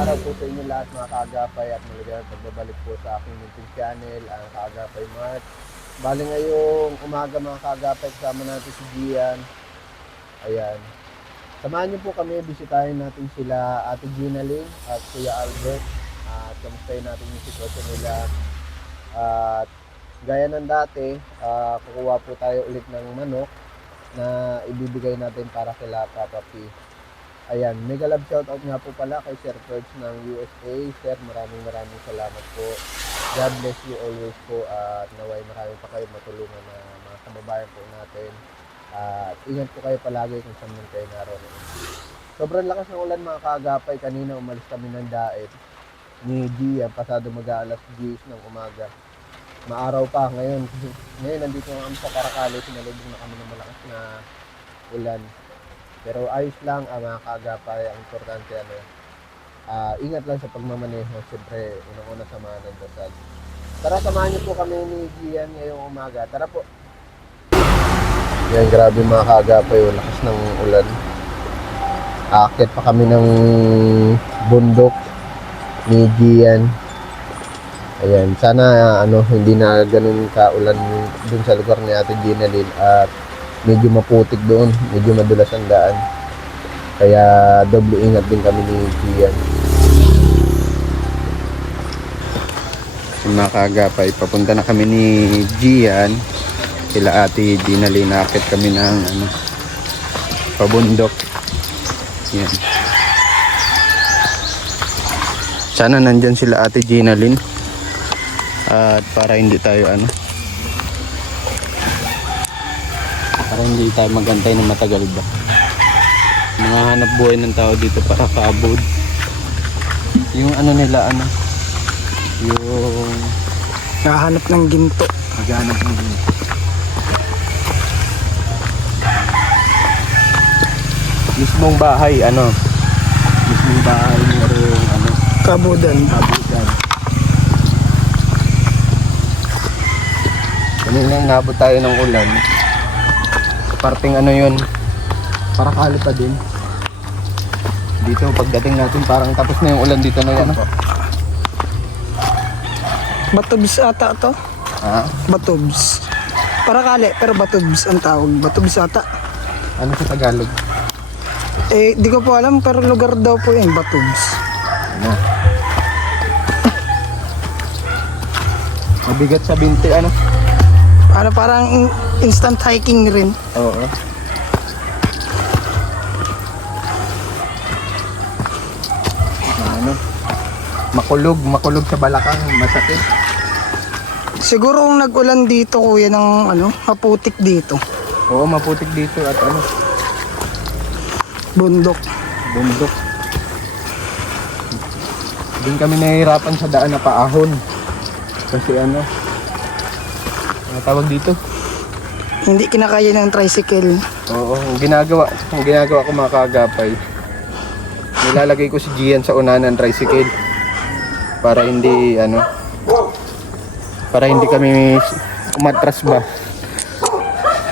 araw po sa inyo lahat mga kaagapay at maligayang pagbabalik po sa aking YouTube channel, ang Kaagapay Mart. Bali ngayong umaga mga kaagapay, kasama natin si Gian. Ayan. Samahan niyo po kami, bisitahin natin sila Ate Gina Lynn at Kuya Albert. At kamustahin natin yung sitwasyon nila. At gaya ng dati, kukuha po tayo ulit ng manok na ibibigay natin para kila Papa P. Ayan, mega love shoutout nga po pala kay Sir Perch ng USA. Sir, maraming salamat po. God bless you always po at naway marami pa kayo matulungan na mga kababayan po natin. At ingat po kayo palagi kung saan man kayo naroon. Sobrang lakas ng ulan mga kaagapay. Kanina umalis kami ng daet ni Gia, pasado mag-aalas 10 ng umaga. Maaraw pa ngayon. Ngayon nandito na kami sa Paracale, sinalubong na kami ng malakas na ulan. Pero ayos lang mga kaagapay, ang importante ingat lang sa pagmamaneho. Siyempre, unang-una samahan ng dasal. Tara, samahan niyo po kami ni Gian ngayong umaga. Tara po. Yan, grabe mga kaagapay, lakas ng ulan. Aakyat pa kami ng bundok ni Gian. Ayan, sana hindi na ganun ka-ulan dun sa lugar ni Ate Gina Lynn at medyo maputik doon, medyo madulas ang daan. Kaya doble ingat din kami ni Gian. Mga kaagapay, papunta na kami ni Gian. Sila Ate Gina Lynn, nakakit kami ng pabundok. Yan. Sana nandyan sila Ate Gina Lynn. At para hindi tayo para hindi tayo magantay na matagal ba. Mga hanap buhay ng tao dito para kaabod. Yung nila yung nakahanap ng ginto. maghanap ng ginto. Mismong bahay mismong bahay merong Kabudan. kabudan. Kanina nabot tayo ng ulan. Parting yun, Paracale pa din. Dito pagdating natin parang tapos na yung ulan dito na yan. Batubs ata to. Ha? Batubs. Paracale, pero Batubs ang tawag. Batubs ata. Ano sa Tagalog? Di ko po alam, pero lugar daw po yun, Batubs. Ano? Mabigat sa binti Parang instant hiking rin. Oo. Makulog sa balakang, masakit. Siguro kung nag-ulan dito kuya ng maputik dito. Oo, maputik dito at Bundok. bundok. Din kami nahihirapan sa daan na paahon. Kasi tawag dito? Hindi kinakaya ng tricycle. Oo, ang ginagawa ko mga kaagapay, nilalagay ko si Gian sa unahan ng tricycle para hindi kami umatras ba.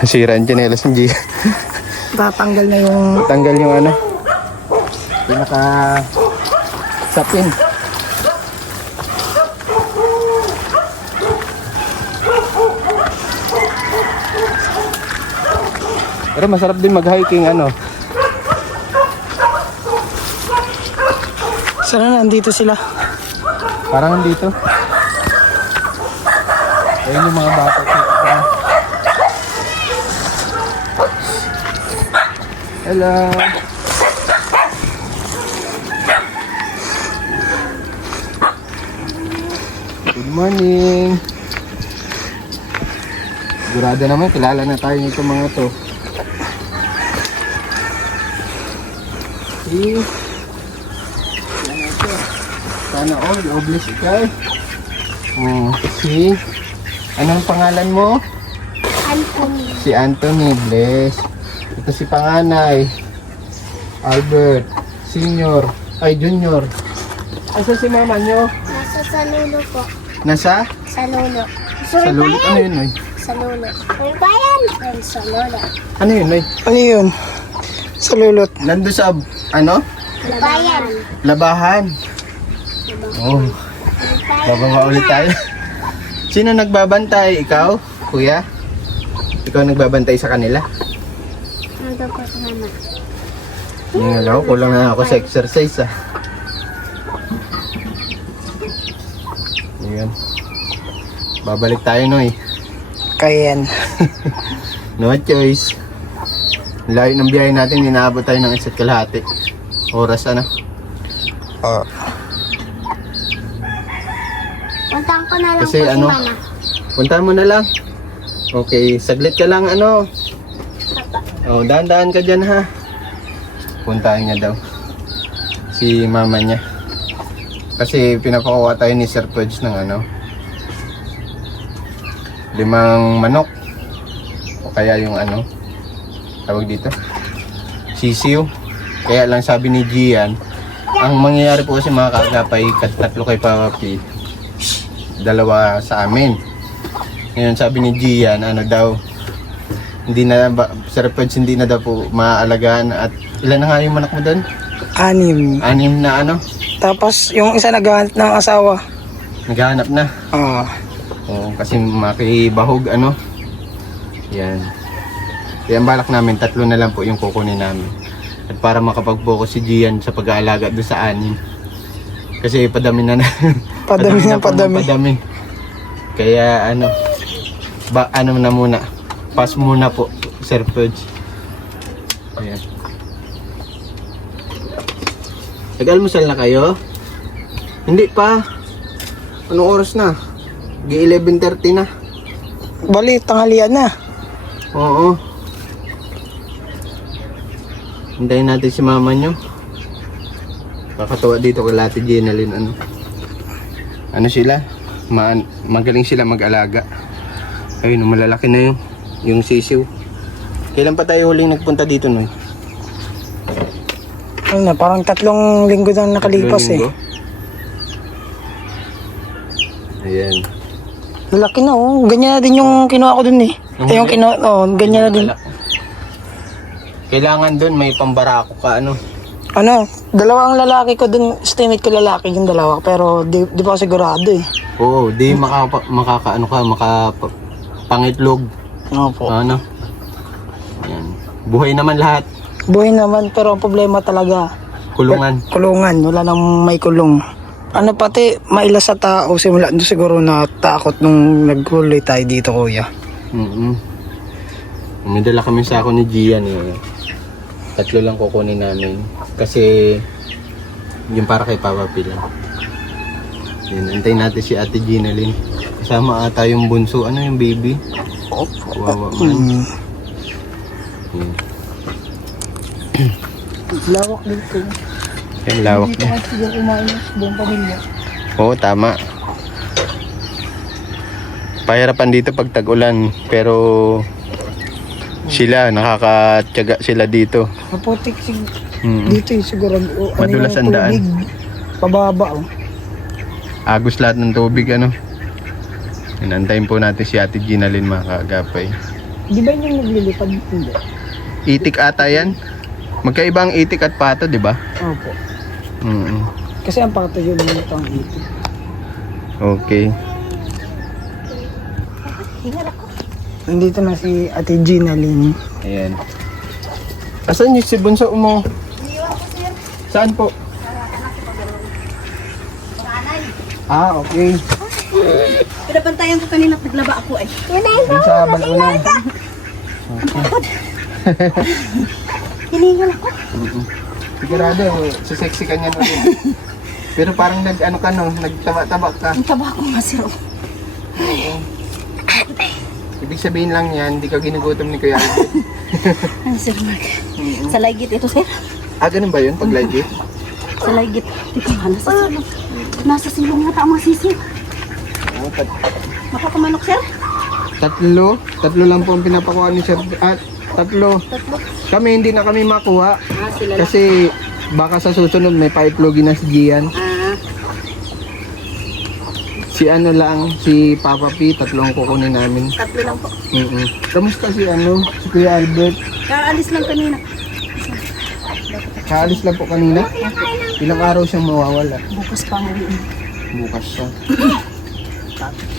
Sira ang tsinelas ng Gian. Tatanggal na yung Tanggal yung pinaka sapin. Pero masarap din mag-hiking sana nandito sila. Parang nandito. Ayun yung mga bata. Hello. Good morning. Sigurado naman kilala na tayo nito mga to. See? Sana all, obless ikaw. Si anong pangalan mo? Anthony. Si Anthony, bless. Ito si panganay, Albert, senior, Junior. Asa si mama nyo? Nasa Salulo po. Nasa? Salulo. Sa lulo. Ano yun, Noy? Salulo. Ano ba yan? Salulo. Ano yun, Noy? Ano yun? Sa lulot. Nando sa, Bayan. Labahan. Oh, bababa ulit tayo. Sino nagbabantay? Ikaw, kuya? Ikaw nagbabantay sa kanila? Ano po sa mama? Yung alam ko, kulang na ako sa exercise ah. Ayan. Babalik tayo Noy. Kaya yan. No choice. Layo ng biyahe natin, inaabot tayo ng 1.5 oras ano. Oh. Puntahan ko na lang Kasi po si ano, mama. punta mo na lang. Okay, saglit ka lang ano. Oh, dahan-dahan ka dyan ha. Puntahan niya daw si mama niya. Kasi pinapakuha tayo ni Sir Pudge ng ano, 5 manok. O kaya yung ano, tawag dito, sisiw. Kaya lang sabi ni Gian, ang mangyayari po kasi mga kaagapay, 3 kay Papa P, 2 sa amin. Ngayon sabi ni Gian, ano daw, hindi na ba, Sir Pudge, hindi na daw po maaalagaan. At ilan na nga yung manok mo doon? 6. 6 na ano, Tapos yung isa naghahanap ng asawa. naghahanap na. Oo. Oo, kasi makibahog ano. Yan. Yan balak namin, 3 na lang po yung kukunin namin. At para makapag-focus si Gian sa pag-aalaga doon sa 6. Kasi padami na Padami na po ng padami. Kaya ano, ano na muna. Pass muna po, Sir Pudge. Ayan. Nag-almusal na kayo? Hindi pa. Anong oras na? 11:30 na. Bali, tanghalian na. Oo. Hintayin natin si mama nyo. Kakatawa dito kay Ate Jenalyn. Ano sila? Magaling sila mag-alaga. Ayun, malalaki na yung sisiw. Kailan pa tayo huling nagpunta dito nun? Ano na, parang 3 linggo na nakalipas eh. Ayan. Lalaki na oh. Ganyan na din yung kinuha ko dun eh. Yung kinuha, oh, ganyan na din. Kailangan dun may pambarako ka ano. Ano, 2 ang lalaki ko dun, estimate ko lalaki yung 2. Pero di pa ako sigurado eh. Oo, di makakaano ka, makapangitlog. Opo. Ano? Ayan. Buhay naman lahat. Buhay naman, pero ang problema talaga, Kulungan. kulungan, wala nang may kulong. Ano pati, maila sa tao, simula doon siguro na takot nung naghuli tayo dito kuya. May dala kami sa ako ni Gian eh. 3 lang kukunin namin. Kasi yung para kay Papa P lang. Yan, antayin natin si Ate Jenalyn. Kasama ata yung bunso. Ano yung baby? Wawa man. Yan. Lawak dito. Yan, lawak Dito na. kasi yung kumain sa buong pamilya. Oo, tama. Pahirapan dito pag tag-ulan. Pero sila, nakakatyaga sila dito. Maputik Mm. dito eh, siguro. O, Madulas ang daan. tubig, pababa oh. Agos lahat ng tubig ano. Inantayin po natin si Ate Jenalyn mga kaagapay. Di ba yung naglilipad? Hindi. Itik ata yan. Magkaibang itik at pato, di ba? Opo. Mm. Kasi ang pato yun yung itong ito. Okay. Nandito na si Ate Jenalyn. Ayan. Asan yung si bunso mo? Saan po? Ah, okay. Pinabantayan ko kanina naglaba ako eh. Dun sa balunan. Hiningal ako. Sigurado, sisexy ka niyan ulit. Pero parang nag-ano ka no, nagtaba-taba ka. Ang taba ko masiro. Ibig sabihin lang yan, hindi ka ginugutom ni Kuya Albert. Ano sir Mark? Sa laygit ito sir. Ah, ganun ba yun? Pag legit? Sa laygit. Dito nga, nasa silong. Nasa silong nga ang mga sisiw. Oh, Makakamanok sir? 3 lang po ang pinapakuha ni Sir. Ah, 3. Kami hindi na kami makuha. Ah, sila lang. Kasi baka sa susunod may paitlogin na si Gian. Si ano lang, si Papa P, 3 ang kukunin namin. 3 lang po. Kamusta si ano, si Kuya Albert? Kaalis lang kanina. Kaalis lang po kanina. Ilang araw siyang mawawala. Bukas pa ang uwiin. Bukas siya.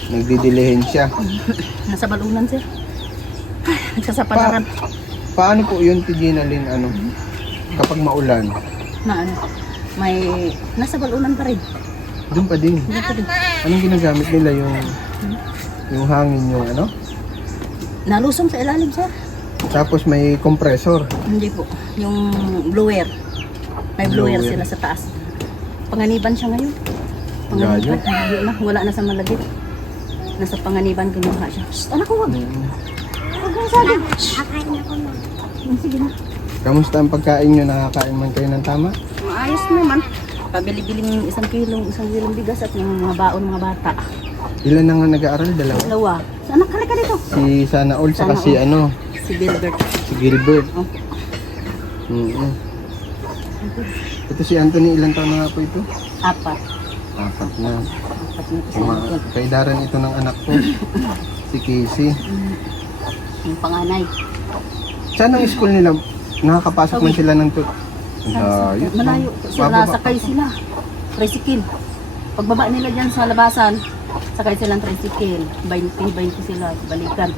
Nagdidilihin siya. Nasa balunan, sir. Nagsasapalaran. Paano po yun, Ginalyn, ano? Kapag maulan, Na ano, may nasa balunan pa rin. doon pa din. Hindi pa rin. Anong ginagamit nila yung hangin yung ano? Nalusong sa ilalim, sir. Tapos may compressor. Hindi po. Yung blower. May blower Blower. sila sa taas. Panganiban siya ngayon. Layo. Layo na. Wala na sa Malagit. Nasa Panganiban kinuha siya. Shh, anak ko, wag. Huwag mo sabi. Akain ako na. Sige na. Kamusta ang pagkain nyo? Nakakain man kayo ng tama? Maayos naman. Pabili-biling 1 kilong bigas at yung mga baon mga bata. Ilan na nga nag-aaral? Dalawa. Dalawa. So, anak, halika dito. Si Sana All, saka Sana si All. ano, Si Gilbert. si Gilbert. Oh. Mm-mm. Ito si Anthony, ilang taon na nga po ito? 4. 4 na. 4 na kasi Kaidaran ito ng anak ko, si Casey. yung panganay. Saan ang school nila? Nakakapasok man sila ng Layo. Malayo. Sila, Bababa. sakay sila. Tricycle. Pagbaba nila dyan sa labasan, sakay silang tricycle. 20 sila. Balikan.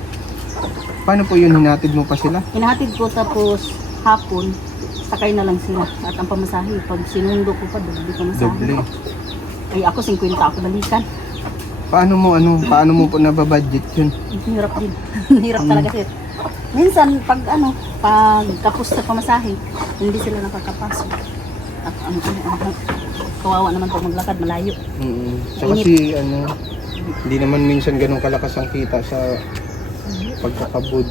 Paano po yun? Hinatid mo pa sila? Hinahatid ko tapos hapon, sakay na lang sila. At ang pamasahe, pag sinundo ko pa, doble ko masahe. Doble. Ay ako, 50 ako balikan. Paano mo po nababudget yun? Hirap din. Hirap talaga sir. Minsan, pag kapos sa pamasahe, hindi sila nakakapasok. At kawawa naman po maglakad, malayo. Saka si hindi naman minsan ganun kalakas ang kita sa pagkakabud.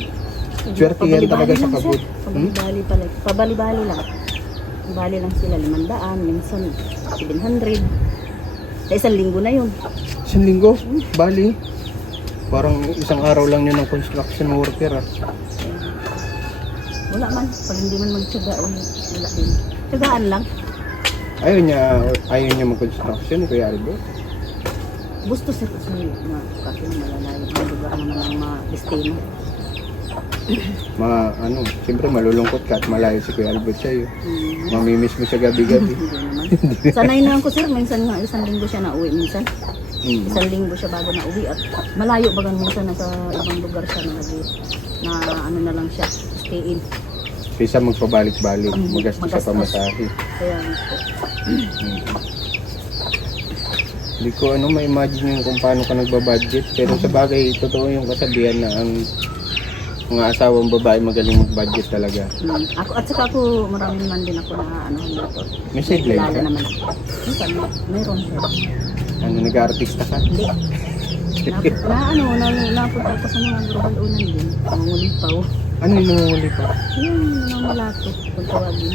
Swerte yan talaga sa kabud. Pabali-bali pala. Pabali-bali lang. Bali lang sila 500, minsan 700. Sa isang linggo na yun. Isang linggo? Bali. Parang isang araw lang yun ng construction worker ah. Wala man. Pag hindi man magtyaga, wala din. Tyagaan lang. Ayaw niya mag-construction, Kuya Albert. Gusto siya kasi kasi malalayo. Ang lugar naman ang ma-destino. Siyempre malulungkot ka at malayo si Kuya Albert sa'yo. Mamimiss mo siya gabi-gabi. Hindi naman. Sanay na ako sir. Minsan nga, isang linggo siya na uwi. Minsan. Mm. Isang linggo siya bago na uwi. At malayo bagang minsan nasa ibang lugar siya na ano na lang siya. Stay in. Kaysa magpabalik-balik, magastos sa Magastos. pamasahe. Kaya Hindi ko ma-imagine yung kung paano ka nagbabudget. Pero sa bagay, totoo yung kasabihan na ang mga asawang babae magaling mag-budget talaga. ako at saka ako maraming man din ako na dito. May sideline Kilala ka? naman. Minsan, mayroon sir. Nag-artista ka? Hindi. Napunta ko sa mga global unan din. Mangulipaw. Ano yung nangunguli pa? Yung namamalato. Kung tawagin.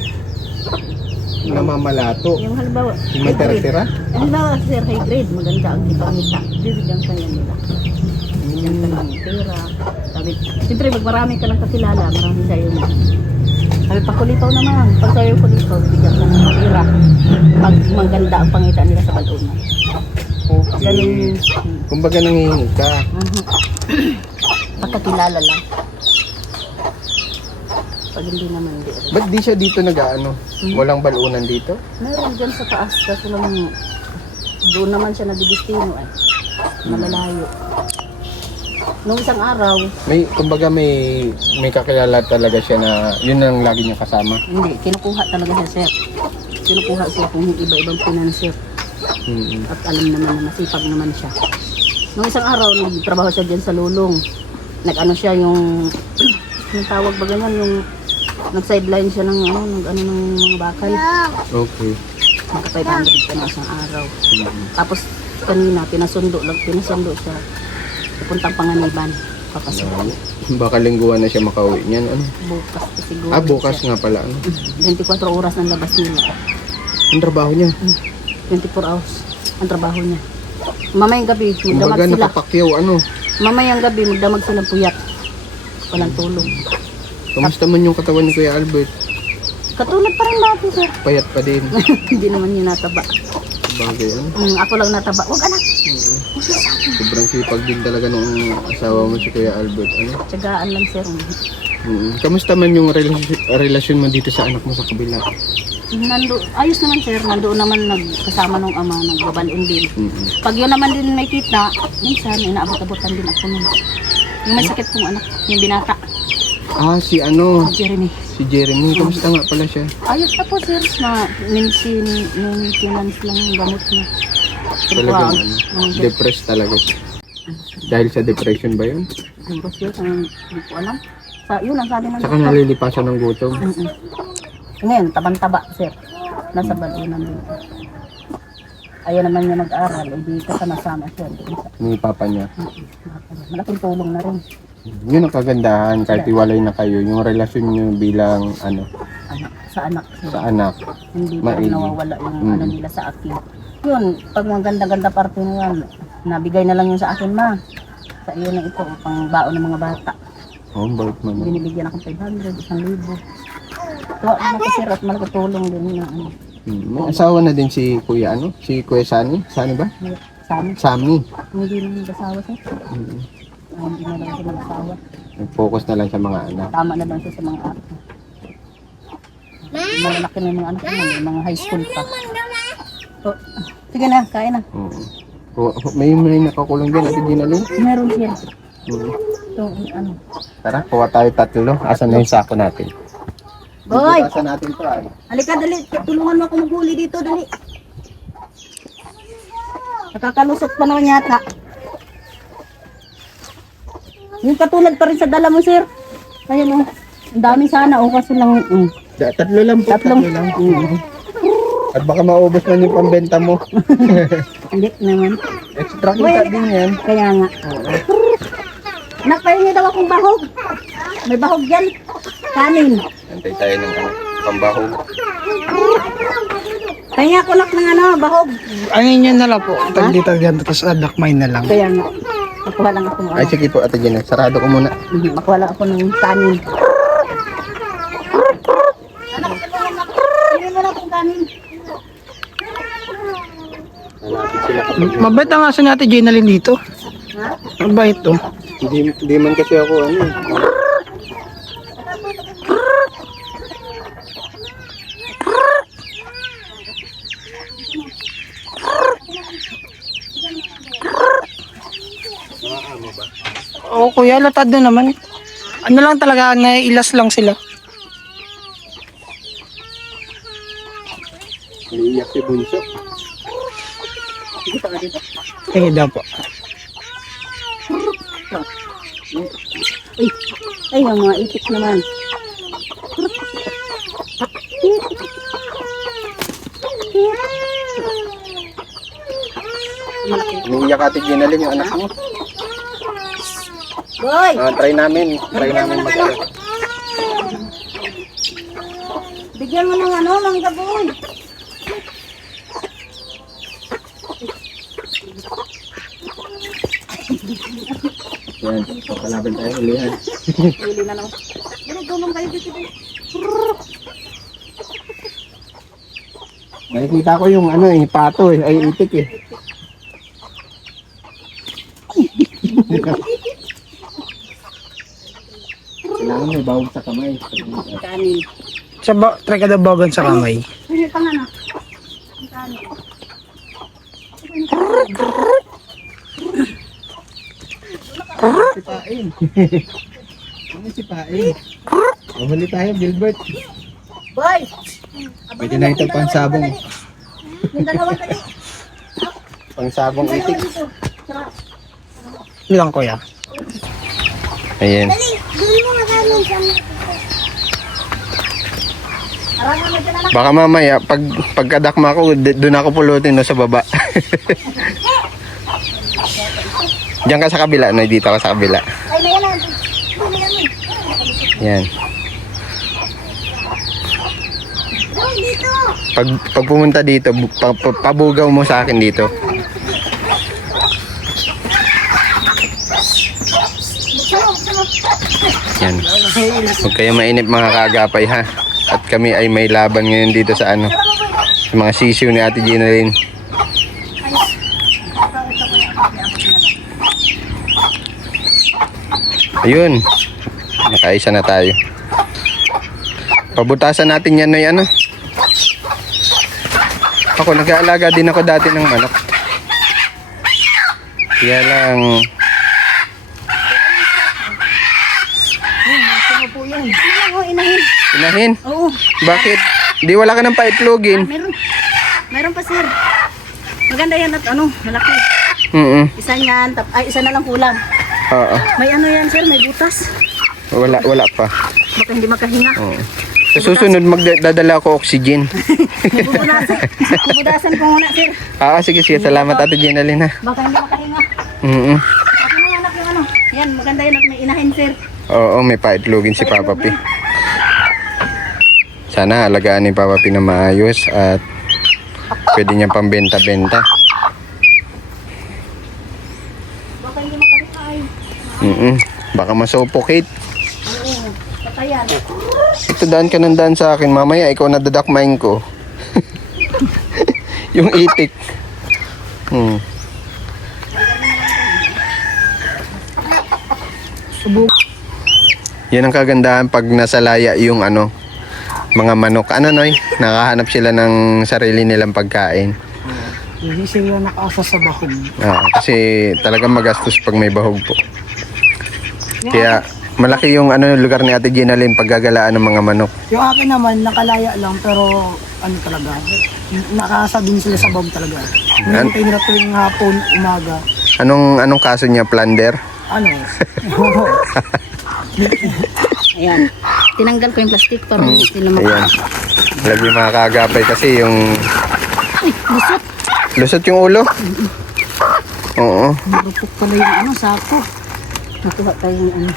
Namamalato? Yung halimbawa, Yung may tira-tira? halimbawa, sir, high grade, maganda ang ipangita. Bibigyan ka yan nila. Bibigyan ka ng pera. Siyempre, pag marami ka ng kakilala, marami sa'yo. Sabi, pakulipaw naman. Pag sa'yo kulipaw, bibigyan ka ng pera. Pag maganda ang pangita nila sa balunan. Okay. Ganun. Kumbaga nangihingi ka. Pagkakilala lang. Pag hindi naman, hindi. Ba't di siya dito Walang balunan dito? Meron dyan sa taas kasi lang doon naman siya nagdidestino ay malalayo. Nung isang araw, Kumbaga may kakilala talaga siya na yun ang lagi niya kasama. hindi, kinukuha talaga siya sir. Kinukuha siya kung iba-ibang financier at alam naman na masipag naman siya. Nung isang araw, nagtrabaho siya dyan sa lulong. Nag-ano siya yung tawag ba ganyan, yung nag-sideline siya ng ng mga bakal. Okay. Magka 500 ka na isang araw. Tapos kanina, pinasundo siya. Pupuntang Panganiban. Papasok. Baka lingguhan na siya makauwi niyan. Bukas pa siguro. Bukas siya. nga pala. 24 oras ng labas nila. Ang trabaho niya. 24 hours ang trabaho niya. Mamayang gabi, magdamag Kumbaga sila. nakapakyaw Mamayang gabi, magdamag silang puyat. Walang tulong. Kamusta man yung katawan ni Kuya Albert? Katulad pa rin dati, sir. Payat pa din. Hindi naman niya nataba. Bagay Ako lang nataba. Huwag anak. Sobrang sipag din talaga nung asawa mo si Kuya Albert. Tiyagaan lang, sir. Kamusta man yung relasyon mo dito sa anak mo sa kabila? Ayos naman sir, nandoon naman nagkasama nung ama, nagbabalion din. Pag yun naman din may kita, minsan inaabot-abotan din ako nun. Yung may sakit kong anak, yung binata, Ah, si ano? si Jeremy. Si Jeremy. Kamusta nga pala siya? Ayos na po sir, na maintenance lang yung gamot niya. Talagang depressed talaga siya. Dahil sa depression ba yun? Siguro sir, hindi ko alam. Yun ang sabi ng Saka nalilipasan ng gutom. Ngayon, tabang-taba, sir. Nasa balunan dito. Ayaw naman niya mag-aral, hindi ka sama siya. Ni papa niya. Malaking tulong na rin. Yun ang kagandahan, kahit iwalay na kayo, yung relasyon niyo bilang Sa anak. Sir. sa anak. Hindi pa rin Maigi. nawawala yung ano nila sa akin. Yun, pag mga ganda-ganda parte na yan, nabigay na lang yun sa akin, ma. Sa iyo na ito, pang baon ng mga bata. Oh, bait mo na. Binibigyan akong 500, 1,000. Tuwa naman ko sir at malaking tulong din na ano. May asawa na din si Kuya ano? Si Kuya Sani? Sani ba? Sa amin, Sami. hindi na nag-asawa sir. Hindi na lang siya nag-asawa. Focus na lang sa mga anak. Tama na lang siya sa mga anak. Malalaki na yung mga anak niya, may mga high school pa. Oh, sige na, kain na. May nakakulong din at ginalin. Meron siya. Ito, ano. Tara, kuha tayo tatlo. Asan na yung sako natin? Boy! Asan natin to ay? Halika, dali. Tulungan mo ako maghuli dito, dali. Nakakalusot pa naman yata. Yung katulad pa rin sa dala mo, sir. Kaya mo, ang dami sana. O kaso lang, Tatlo lang po. tatlong. Tatlo lang. At baka maubos na yung pambenta mo. Hindi naman. Extra kita din yan. Kaya nga. Nakpahingi daw akong bahog. May bahog dyan. Kanin. Antay tayo ng pambahog. Pahingi ako nak ng bahog. Ano yun na lang po. Tagdita dyan, tapos adakmay na lang. Kaya nga. Makuha lang ako ng Ay, sige po, Ate Gina. Sarado ko muna. Makuha lang ako ng kanin. Hindi mo na akong kanin. Malapit sila kapag... Mabait ang aso ni Ate Jenalyn dito. Ha? Mabait to. Hindi man kasi ako ano. Oo kuya, latad na naman. Ano lang talaga, naiilas lang sila. Naiiyak si Bunso. Tingin daw po. Ay, yung mga itik naman. Naiiyak Ate Ginalyn yung anak mo. Boy! Try namin. Try namin mag-ano. Bigyan mo ng mangga, boy. Yan, kalaban tayo, ulihan. Huli na naman. Gulong kayo dito. Nakikita ko yung ano pato ay itik eh. Kailangan may bawag sa kamay. Kanin. Try ka daw bagan sa kamay. Hindi pa nga na. Kanin. Sipain. Ano sipain? Mahuli tayo, Gilbert. Boy! Pwede na ito pansabong. Yung dalawa dali. Pansabong itik. Bilang kuya. Ayan. Dali, dali mo magaling sa Arangan mo dyan anak. Baka mamaya, pagkadakma ko, doon ako pulutin no, sa baba. Diyan ka sa kabila, no? Dito ka sa kabila. Ay, may alam. Dali lang yun. Yan. Ay, dito. Pag pumunta dito, pabugaw mo sa akin dito. Yan. Huwag kayo mainip mga kaagapay ha. At kami ay may laban ngayon dito sa ano, sa mga sisiw ni Ate Ginalyn. Ayun. Nakaisa na tayo. Pabutasan natin yan na yan. Ako, nag-aalaga din ako dati ng manok. Kaya lang, Ano po yan? Ano lang ho, inahin. inahin. Oo. Bakit? Di wala ka ng paitlogin. Meron. Meron pa sir. Maganda yan at ano, malaki. Isa niyan, isa na lang kulang. Oo. May ano yan sir, may butas. Wala pa. Baka hindi makahinga. Oo. Sa susunod, magdadala ako oxygen. Bubudasan ko muna sir. Sige. Salamat Ate Jenaline ha. Baka hindi makahinga. Mm. Ako na anak yung ano. Yan, maganda yan at may inahin sir. Oo, may paitlogin si Papa P. Sana alagaan ni Papa P na maayos at pwede niyang pambenta-benta. Baka hindi makalikay. Baka masuffocate. Oo, patayan. Ito, daan ka ng daan sa akin. Mamaya, ikaw na dadakmain ko. Yung itik. Yan ang kagandahan pag nasa laya yung ano, mga manok. Ano, Noy? Nakahanap sila ng sarili nilang pagkain. Hindi sila nakaasa sa bahog. Kasi talagang magastos pag may bahog po. Kaya malaki yung ano lugar ni Ate Jenaline paggagalaan ng mga manok. Yung akin naman, nakalaya lang, pero ano talaga, nakaasa din sila sa bahog talaga. Hinintay nila tuwing hapon, umaga. Anong kaso niya? Plunder? Ano? Ayan. Tinanggal ko yung plastic para hindi sila Ayan. Lagi mga kaagapay kasi yung Lusot. lusot yung ulo. Oo. Marupok pala yung ano, sako. Natuwa tayo yung ano.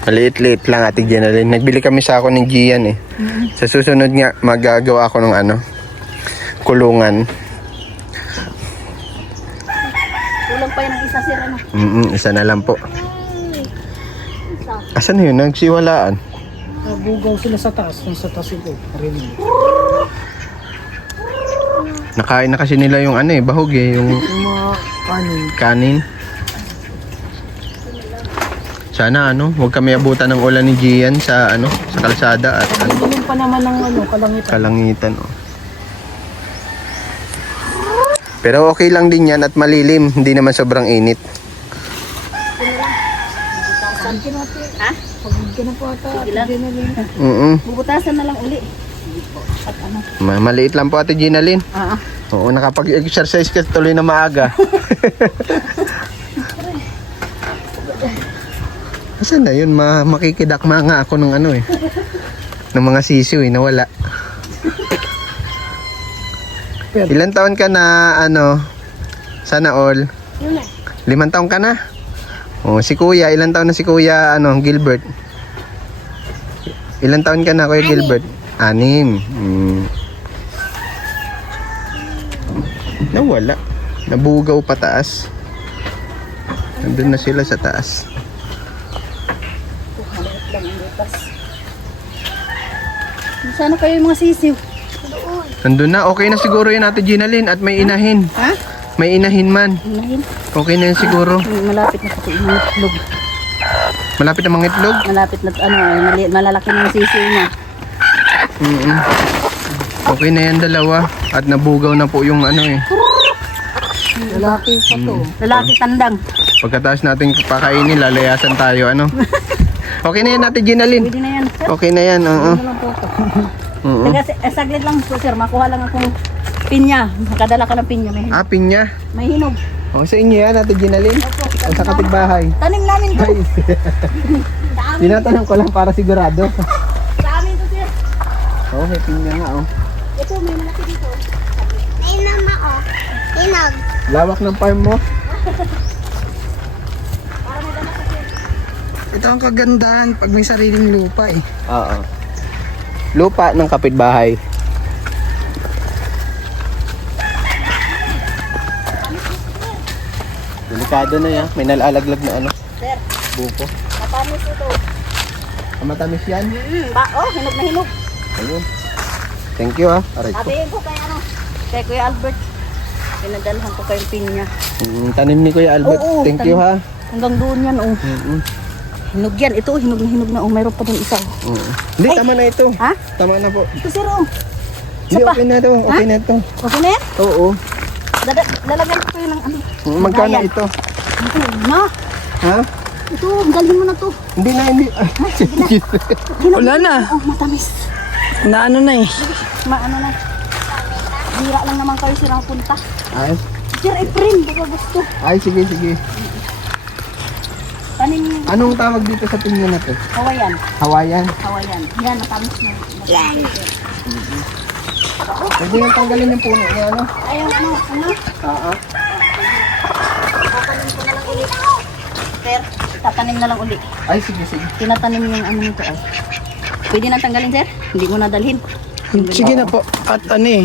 Maliit-liit lang Ate Jenaline. Nagbili kami sa ako ng Gian eh. Sa susunod nga magagawa ako ng ano, kulungan. Kulang pa yan ng isa sir ano. Isa na lang po. Asan na yun? Nagsiwalaan. Bugaw sila sa taas, kung sa taas ito, narinig. Nakain na kasi nila yung ano eh, bahog eh, yung Yung mga kanin, kanin. Sana ano, huwag kami abutan ng ulan ni Gian sa ano, sa kalsada at ano, Dilim pa naman ng ano, kalangitan. kalangitan. Oh. Pero okay lang din yan at malilim, hindi naman sobrang init. Ha? Pagod na po ata. Sige lang. Bubutasan na lang uli. At ano. Maliit lang po Ate Jenaline. Oo, nakapag-exercise ka tuloy na maaga. Asan na yun? Makikidakma nga ako ng ano eh. Ng mga sisiw eh, nawala. Ilan taon ka na ano? Sana all? 5 taon ka na? Oh, si Kuya, ilan taon na si Kuya ano, Gilbert? Ilan taon ka na Kuya Gilbert? 6. Nawala. Nabugaw pataas. Nandun na sila sa taas. Sana kayo yung mga sisiw. Nandun na. Okay na siguro yan Ate Jenaline at may inahin. Ha? May inahin man. Inahin. Okay na yan siguro. Malapit na kasi yung itlog. Malapit na mga itlog. Malapit na ano, malalaki na yung sisiw niya. Okay na yan dalawa. At nabugaw na po yung ano eh. Lalaki pa to. Lalaki tandang. Pagkatapos natin pakainin, lalayasan tayo ano. Okay na yan Ate Jenaline. Pwede na yan. Sir, Okay na yan. Oo. ano lang po ito. Saglit lang po sir, makuha lang akong pinya. Makadala ka ng pinya. May hinog. Apin niya. May hinog. O sa inyo yan Ate Jenaline. O sa kapitbahay. Tanim namin to. Tinatanong ko lang para sigurado. Sa amin to sir. Oh, may pinya nga oh. Ito, may malaki dito. Ay, nama ko. Hinog. Lawak ng farm mo. Ito ang kagandahan pag may sariling lupa eh. Oo. Lupa ng kapitbahay. Delikado na yan. May nalalaglag na ano. Sir, Buko. matamis ito. Matamis yan. Hinog na hinog. Ayun. Thank you ah. Aray ko. Sabihin ko kay ano, kay Kuya Albert. Pinadalhan ko kayong pinya. Tanim ni Kuya Albert. Oo, Thank you ha. Hanggang doon yan oh. Hinog yan. Ito, hinog na oh. Mayroon pa doon isa oh. Hindi, Ay. tama na ito. Ha? Tama na po. Ito sir oh. Hindi, okay na to. Okay na to. Okay na yan? Oo. Lalagyan ko yun ng ano. Magkano Ayan. ito? Ito, na. Ha? Ito, dalhin mo na to. Hindi na, hindi. Wala na. Oh, matamis. Na ano na eh. Maano na. Bira lang naman kayo sirang punta. Ay, Sir Efren, baka gusto. sige, sige. Tanim Anong tawag dito sa pinya na to? Hawaiian. Hawaiian. Hawaiian. Yan, matamis na. Pwede nang tanggalin yung puno niya, ano? Ayaw, ano? Oo. Tatanim ko na lang ulit. Sir, tatanim na lang ulit. Ay, sige, sige. Tinatanim yung ano nito ay. Pwede na tanggalin, sir? Hindi mo na dalhin. Sige na po. At ano eh.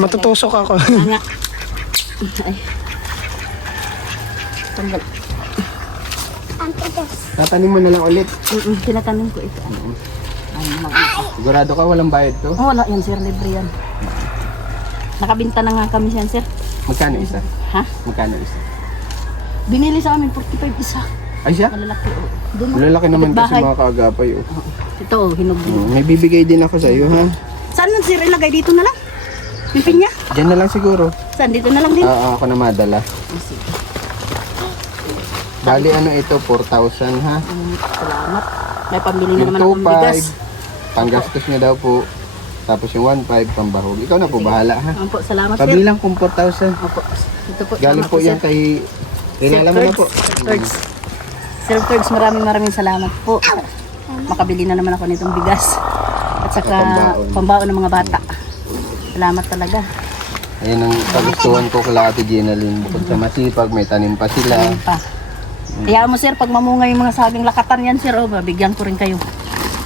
Matutusok ako. Nga. Ay. Tanggal. Ang tigas. Tatanim mo na lang ulit. Tinatanim ko ito. Ano? Sigurado ka walang bayad to? Oh, wala yan, sir. Libre yan. Nakabinta na nga kami yan, sir. Magkano isa? Ha? Magkano isa? Binili sa amin 45 isa. Ay siya? Malalaki. Oh. Doon, Malalaki naman kasi bahay. mga kaagapay. Oh. Ito, oh, hinog din. May bibigay din ako sa iyo, ha? Saan nun, sir? Ilagay dito na lang? Yung pinya? Diyan na lang siguro. Saan? Dito na lang din? Ako na madala. Bali ano ito, 4,000 ha? Salamat. May pambili na Yung naman akong bigas. 2,500, panggastos niya daw po. Tapos yung 1,500, pambahog. Ikaw na po, bahala ha? Opo, salamat, sir. Pabilang kung 4,000. Opo. Ito po. Galing salamat po yan sir. kay... Rinala mo na po. Sir Turds. Sir Turds, maraming salamat po. Makabili na naman ako nitong bigas. At saka Pambaon. pambaon ng mga bata. Salamat talaga. Ayan ang kagustuhan ko kala Ate Ginaline. Bukod sa masipag, may tanim pa sila. Ayun pa. Kaya mo, sir, pag mamungay yung mga sabing lakatan yan, sir, oh, bigyan ko rin kayo.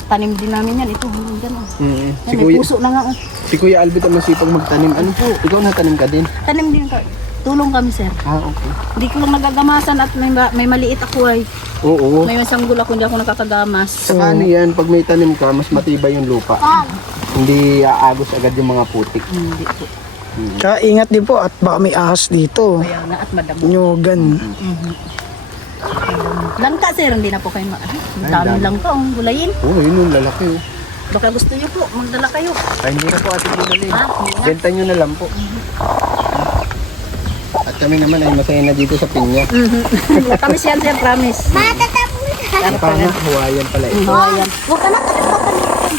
Tanim din namin yan. Ito, hanggang oh. Mm-hmm. Yan, may puso na nga. Oh. Si Kuya Albert ang masipag magtanim. Ano po? Ikaw natanim ka din? Tanim din ka. Tulong kami, sir. Okay. Hindi ko lang nagagamasan at may maliit ako ay. Oo. May sanggol ako, hindi ako nakakagamas. Saka ano yan, pag may tanim ka, mas matibay yung lupa. Hindi aagos agad yung mga putik. Hindi po. Kaya ingat din po at baka may ahas dito. Kaya na at madamo. Nyugan. Langka, sir, hindi na po kayo Ay, Ang dami dami. langka, ang gulayin. Oo, yun yung lalaki. Oh. Baka gusto niyo po, magdala kayo. Ay, hindi na po Ate Ginaline. Ha? Hindi na. Benta nyo na lang po. At kami naman ay masaya na dito sa pinya. Promise yan, sir, promise. Matatapos ka. Ang panga, Hawaiian pala ito. Ayan. Huwag ka na,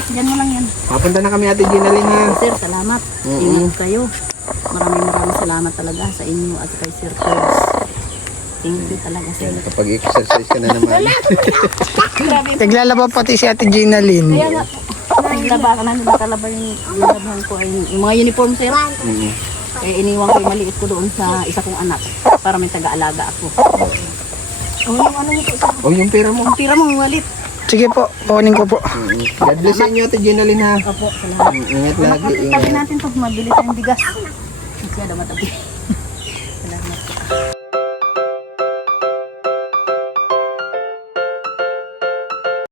Diyan mo lang yan. Mapunta na kami Ate Ginaline ha. Sir, salamat. Ingat kayo. Maraming salamat talaga sa inyo at kay Sir Tods. Thank you talaga, sir. Nakapag-exercise ka na naman. Grabe. Naglalaba pati si Ate Gina Lynn. Kaya nga, naglaba ka na, nakalaba yung labahan ko ay yung mga uniform, sir. Mm-hmm. Kaya iniwan ko yung maliit ko doon sa isa kong anak para may taga-alaga ako. Oh, yung ano nito, sir. Oh, yung pera mo. Ang tira mo, yung walit. Sige po, kunin ko po. God bless sa inyo Ate Ginaline ha. Opo, salamat. Ingat lagi. Tabi Ingat. natin to, mabili tayong bigas. Kasi ada matabi. Salamat.